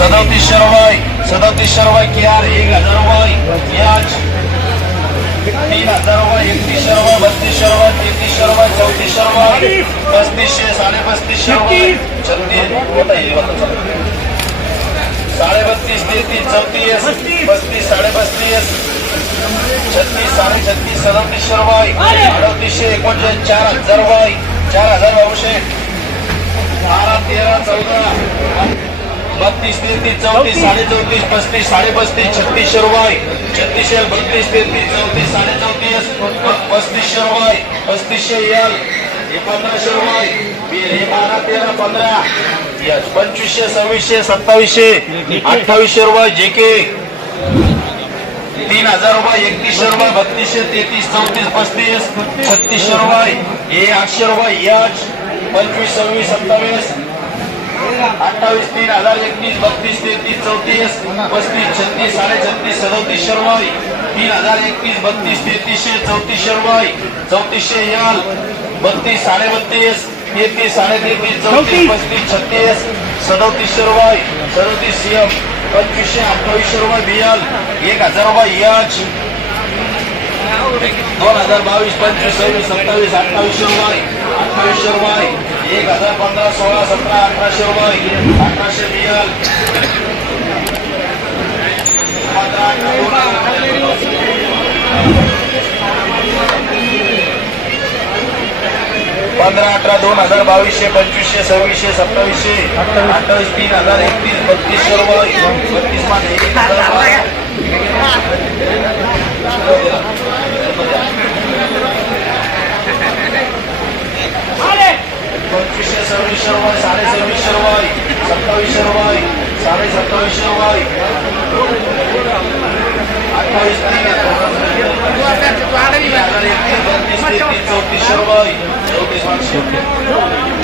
सदतीसशे रुपये केआर एक हजार रुपये याच. तीन हजार रुपये एकतीसशे रुपये बत्तीसशे रुपये तेहतीसशे रुपये चौतीसशे रुपये पस्तीसशे साडे पस्तीसशे रुपये छत्तीस साडे बत्तीस तेहतीस चौतीस पस्तीस साडे पस्तीस छत्तीस साडे छत्तीस सदतीसशे रुपये अडतीसशे एकोणचाळीस चार हजार रुपये चार हजार नऊशे बारा तेरा चौदा. बत्तीस तेहतीस चौतीस साडे चौतीस पस्तीस साडे पस्तीस छत्तीस शर्वाय छत्तीसशे बत्तीस तेहतीस चौतीस साडे चौतीस पस्तीस शर्वाय पस्तीसशे एल हे पंधरा शर्वाय हे- बारा तेरा पंधरा. पंचवीसशे सव्वीसशे सत्तावीसशे अठ्ठावीसशे रुपये जे के तीन हजार रुपये एकतीसशे रुपये बत्तीसशे तेहतीस चौतीस पस्तीस छत्तीसशे रुपये हे आठशे रुपये याच. पंचवीस सव्वीस सत्तावीस. अठ्ठावीस तीन हजार एकतीस बत्तीस तेहतीस चौतीस पस्तीस छत्तीस साडे छत्तीस सदोतीसशे रुपये तीन हजार एकतीस बत्तीस तेहतीसशे चौतीसशे रुपये चौतीसशे याल बत्तीस साडे बत्तीस तेहतीस साडे तेहतीस चौतीस. पस्तीस छत्तीस सदोतीसशे रुपये सदोतीस सीएम. पंचवीसशे अठ्ठावीसशे रुपये बियाल. एक हजार रुपये याच दोन हजार बावीस पंचवीस सव्वीस सत्तावीस अठ्ठावीसशे रुपये अठ्ठावीसशे रुपये एक हजार पंधरा सोळा सतरा अठराशे रुपये. अठराशे बियाल अठरा दोन पंधरा अठरा दोन हजार बावीसशे पंचवीसशे सव्वीसशे सत्तावीसशे अठ्ठावीस तीन हजार एकतीस बत्तीसशे रुपये. बत्तीसमध्ये एक हजार बारा. पंचवीसशे सव्वीसशे रुपये साडे सव्वीसशे रुपये सत्तावीसशे रुपये साडे सत्तावीसशे रुपये अठ्ठावीस तीन चौतीसशे रुपये चौतीस पाचशे